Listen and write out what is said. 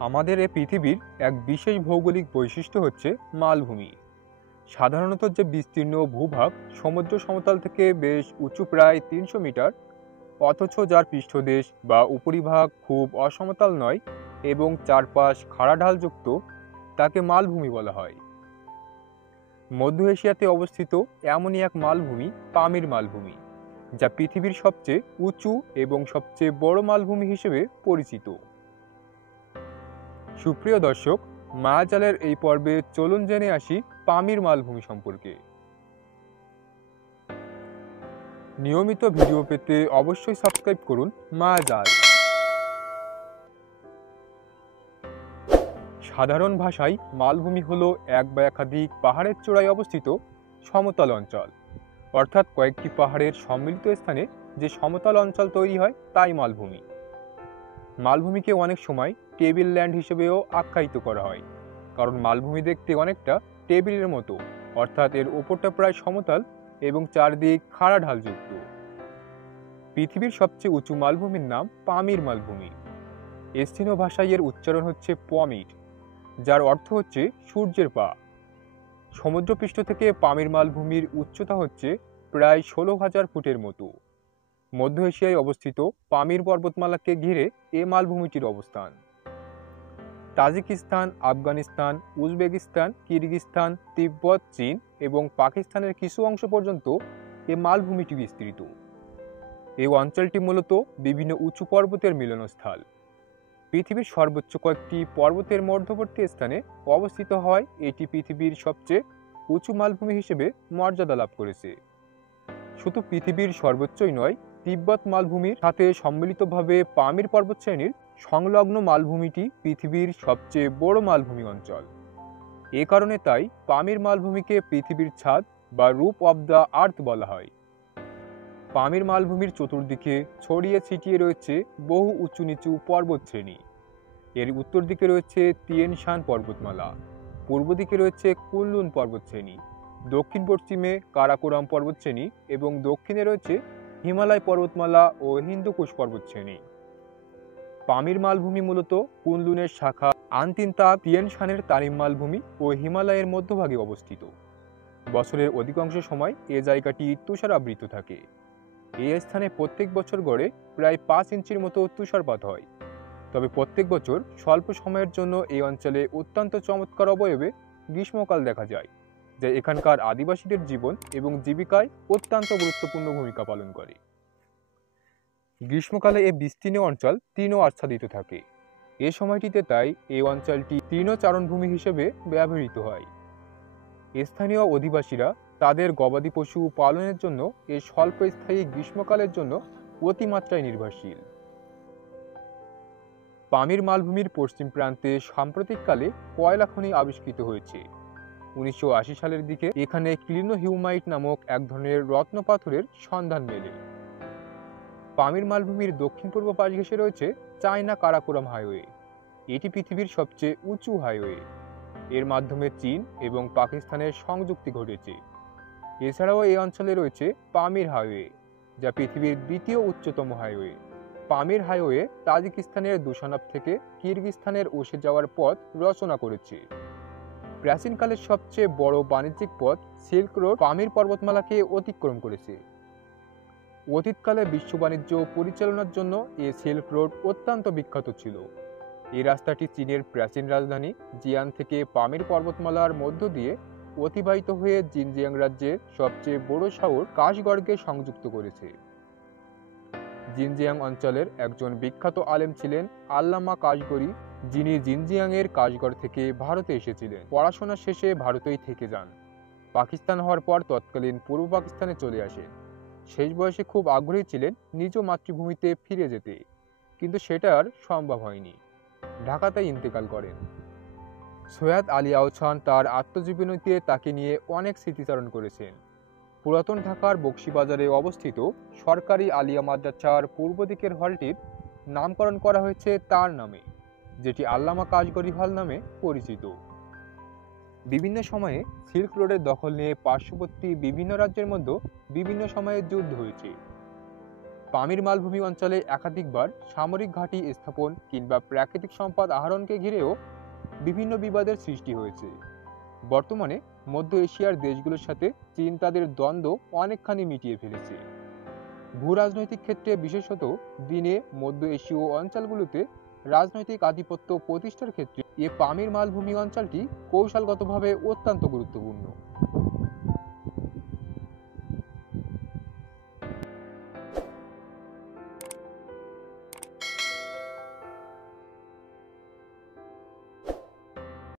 আমাদের এই পৃথিবীর এক বিশেষ ভৌগোলিক বৈশিষ্ট্য হচ্ছে মালভূমি। সাধারণত যে বিস্তীর্ণ ভূভাগ সমুদ্র সমতল থেকে বেশ উঁচু প্রায় ৩০০ মিটার, অথচ যার পৃষ্ঠদেশ বা উপরিভাগ খুব অসমতল নয় এবং চারপাশ খাড়া ঢালযুক্ত, তাকে মালভূমি বলা হয়। মধ্য এশিয়াতে অবস্থিত এমনই এক মালভূমি পামির মালভূমি, যা পৃথিবীর সবচেয়ে উঁচু এবং সবচেয়ে বড় মালভূমি হিসেবে পরিচিত। সুপ্রিয় দর্শক, মায়াজালের এই পর্বে চলুন জেনে আসি পামির মালভূমি সম্পর্কে। নিয়মিত ভিডিও পেতে অবশ্যই সাবস্ক্রাইব করুন মায়াজাল। সাধারণ ভাষায় মালভূমি হলো এক বা একাধিক পাহাড়ের চূড়ায় অবস্থিত সমতল অঞ্চল, অর্থাৎ কয়েকটি পাহাড়ের সম্মিলিত স্থানে যে সমতল অঞ্চল তৈরি হয় তাই মালভূমি। মালভূমিকে অনেক সময় টেবিল ল্যান্ড হিসেবেও আখ্যায়িত করা হয়, কারণ মালভূমি দেখতে অনেকটা টেবিলের মতো, অর্থাৎ এর উপরটা প্রায় সমতল এবং চারদিক খাড়া ঢালযুক্ত। পৃথিবীর সবচেয়ে উঁচু মালভূমির নাম পামির মালভূমি। স্থানীয় ভাষায় এর উচ্চারণ হচ্ছে পমির, যার অর্থ হচ্ছে সূর্যের পা। সমুদ্রপৃষ্ঠ থেকে পামির মালভূমির উচ্চতা হচ্ছে প্রায় ১৬,০০০ ফুটের মতো। মধ্য এশিয়ায় অবস্থিত পামির পর্বতমালাকে ঘিরে এ মালভূমিটির অবস্থান। তাজিকিস্তান, আফগানিস্তান, উজবেকিস্তান, কিরগিজস্তান, তিব্বত, চীন এবং পাকিস্তানের কিছু অংশ পর্যন্ত এ মালভূমিটি বিস্তৃত। এই অঞ্চলটি মূলত বিভিন্ন উঁচু পর্বতের মিলনস্থল। পৃথিবীর সর্বোচ্চ কয়েকটি পর্বতের মধ্যবর্তী স্থানে অবস্থিত হয় এটি পৃথিবীর সবচেয়ে উঁচু মালভূমি হিসেবে মর্যাদা লাভ করেছে। শুধু পৃথিবীর সর্বোচ্চই নয়, তিব্বত মালভূমির সাথে সম্মিলিতভাবে পামির পর্বতশ্রেণীর সংলগ্ন মালভূমিটি পৃথিবীর সবচেয়ে বড় মালভূমি অঞ্চল। এ কারণে তাই পামির মালভূমিকে পৃথিবীর ছাদ বা রুফ অব দ্য আর্থ বলা হয়। পামির মালভূমির চতুর্দিকে ছড়িয়ে ছিটিয়ে রয়েছে বহু উঁচু নিচু পর্বতশ্রেণী। এর উত্তর দিকে রয়েছে তিয়েন শান পর্বতমালা, পূর্ব দিকে রয়েছে কুনলুন পর্বতশ্রেণী, দক্ষিণ পশ্চিমে কারাকোরাম পর্বতশ্রেণী এবং দক্ষিণে রয়েছে হিমালয় পর্বতমালা ও হিন্দুকুশ পর্বতশ্রেণী। পামির মালভূমি মূলত কুনলুনের শাখা আনতিনতাক তিয়েন শানের তারিম মালভূমি ও হিমালয়ের মধ্যভাগে অবস্থিত। বছরের অধিকাংশ সময় এ জায়গাটি তুষারাবৃত থাকে। এই স্থানে প্রত্যেক বছর গড়ে প্রায় ৫ ইঞ্চির মতো তুষারপাত হয়। তবে প্রত্যেক বছর স্বল্প সময়ের জন্য এই অঞ্চলে অত্যন্ত চমৎকার অবয়বে গ্রীষ্মকাল দেখা যায়, যা এখানকার আদিবাসীদের জীবন এবং জীবিকায় অত্যন্ত গুরুত্বপূর্ণ ভূমিকা পালন করে। গ্রীষ্মকালে এই বিস্তীর্ণ অঞ্চল তৃণ আচ্ছাদিত থাকে। এ সময়টিতে তাই এই অঞ্চলটি তৃণচারণভূমি হিসেবে ব্যবহৃত হয়। স্থানীয় অধিবাসীরা তাদের গবাদি পশু পালনের জন্য এই স্বল্পস্থায়ী গ্রীষ্মকালের জন্য অতিমাত্রায় নির্ভরশীল। পামির মালভূমির পশ্চিম প্রান্তে সাম্প্রতিককালে কয়লা খনি আবিষ্কৃত হয়েছে। ১৯৮০ সালের দিকে এখানে ক্লিনোহিউমাইট নামক এক ধরনের রত্ন পাথরের সন্ধান মেলে। পামির মালভূমির দক্ষিণ পূর্ব পাশ ঘেঁষে রয়েছে চায়না কারাকোরাম হাইওয়ে। এটি পৃথিবীর সবচেয়ে উঁচু হাইওয়ে। এর মাধ্যমে চীন এবং পাকিস্তানের সংযুক্তি ঘটেছে। এছাড়াও এই অঞ্চলে রয়েছে পামির হাইওয়ে, যা পৃথিবীর দ্বিতীয় উচ্চতম হাইওয়ে। পামির হাইওয়ে তাজিকিস্তানের দুশানব থেকে কিরগিজস্তানের ওশে যাওয়ার পথ রচনা করেছে। প্রাচীনকালের সবচেয়ে বড় বাণিজ্যিক পথ সিল্ক রোড পামির পর্বতমালাকে অতিক্রম করেছে। অতীতকালে বিশ্ব বাণিজ্য পরিচালনার জন্য এই সিল্ক রোড অত্যন্ত বিখ্যাত ছিল। এই রাস্তাটি চীনের প্রাচীন রাজধানী জিয়ান থেকে পামির পর্বতমালার মধ্য দিয়ে অতিবাহিত হয়ে জিনজিয়াং রাজ্যের সবচেয়ে বড় শহর কাশগড়কে সংযুক্ত করেছে। জিনজিয়াং অঞ্চলের একজন বিখ্যাত আলেম ছিলেন আল্লামা কাশগড়ি, যিনি জিনজিয়াংয়ের কাশগড় থেকে ভারতে এসেছিলেন। পড়াশোনা শেষে ভারতেই থেকে যান। পাকিস্তান হওয়ার পর তৎকালীন পূর্ব পাকিস্তানে চলে আসেন। শেষ বয়সে খুব আগ্রহী ছিলেন নিজ মাতৃভূমিতে ফিরে যেতে, কিন্তু সেটা আর সম্ভব হয়নি। ঢাকাতে ইন্তেকাল করেন। সৈয়দ আলী আহসান তার আত্মজীবনীতে তাকে নিয়ে অনেক স্মৃতিচারণ করেছেন। পুরাতন ঢাকার বকশীবাজারে অবস্থিত সরকারি আলিয়া মাদ্রাসার পূর্ব দিকের হলটির নামকরণ করা হয়েছে তার নামে, যেটি আল্লামা কাশগড়ি হল নামে পরিচিত। বিভিন্ন সময়ে সিল্ক রোডের দখল নিয়ে পার্শ্ববর্তী বিভিন্ন রাজ্যের মধ্যে বিভিন্ন সময়ে যুদ্ধ হয়েছে। পামির মালভূমি অঞ্চলে একাধিকবার সামরিক ঘাঁটি স্থাপন কিংবা প্রাকৃতিক সম্পদ আহরণকে ঘিরেও বিভিন্ন বিবাদের সৃষ্টি হয়েছে। বর্তমানে মধ্য এশিয়ার দেশগুলোর সাথে চীন তাদের দ্বন্দ্ব অনেকখানি মিটিয়ে ফেলেছে। ভূরাজনৈতিক ক্ষেত্রে বিশেষত দিনে মধ্য এশীয় অঞ্চলগুলোতে রাজনৈতিক আধিপত্য প্রতিষ্ঠার ক্ষেত্রে পামির মালভূমি অঞ্চলটি কৌশলগতভাবে অত্যন্ত গুরুত্বপূর্ণ।